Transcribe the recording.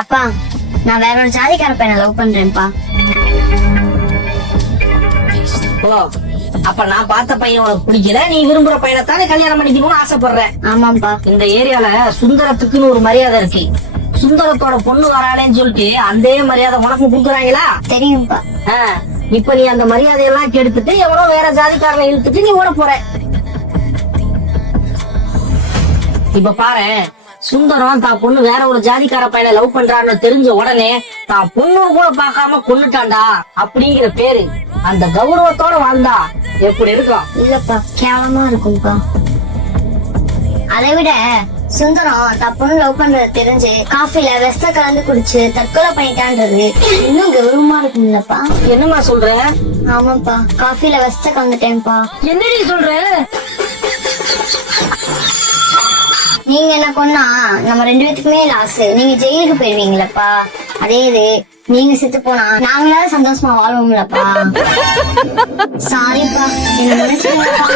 அப்பா, நான் வேற ஒரு ஜாதிக்கார பையனை லவ் பண்றேன்ப்பா. ஓ, அப்ப நான் பார்த்த பையன் உனக்கு பிடிக்கல, நீ விரும்புற பையனை தானே கல்யாணம் பண்ணிக்கணும்னு ஆசைப்படுற. ஆமாப்பா. இந்த ஏரியால சுந்தரத்துக்குன்னு ஒரு மரியாதை இருக்கு. சுந்தரத்தோட பொண்ணு வராளேன்னு சொல்லிட்டு அந்த மரியாதை உனக்கு கொடுக்குறாங்களா? தெரியும்பா. இப்ப நீ அந்த மரியாதையெல்லாம் கெடுத்துட்டு எவ்வளோ வேற ஜாதிக்காரனை இழுத்துட்டு நீ ஓட போற. இப்ப பாரு, சுந்தரம் தான் பொண்ணு வேற ஒரு ஜாதிக்கார பையனை லவ் பண்றான்னு தெரிஞ்ச உடனே தான் பொண்ணு கூட பார்க்காம கொன்னுட்டான்டா அப்படிங்கிற பேரு அந்த கௌரவத்தோட வாழ்ந்தா எப்படி இருக்கும்? இல்லப்பா, கேவலமா இருக்கும்பா. அதை விட சுந்தரம் தான் பொண்ணு லவ் பண்றது தெரிஞ்சு காஃபில விஷத்தை கலந்து குடிச்சு தற்கொலை பண்ணிட்டான்றது இன்னும் கௌரவமா இருக்கும் இல்லப்பா? என்னமா சொல்ற? ஆமாப்பா, காஃபில விஷத்தை கலந்துட்டேன்ப்பா. என்னடி சொல்ற? நீங்க என்ன கொன்னா நம்ம 2 பேத்துக்குமே லாஸ். நீங்க ஜெயிலுக்கு போயிருவீங்களப்பா. அதே இது நீங்க செத்து போனா நாங்களால சந்தோஷமா வாழ்வோம்லப்பா. சாரிப்பா, என்ன மன்னிச்சுக்கோங்கப்பா.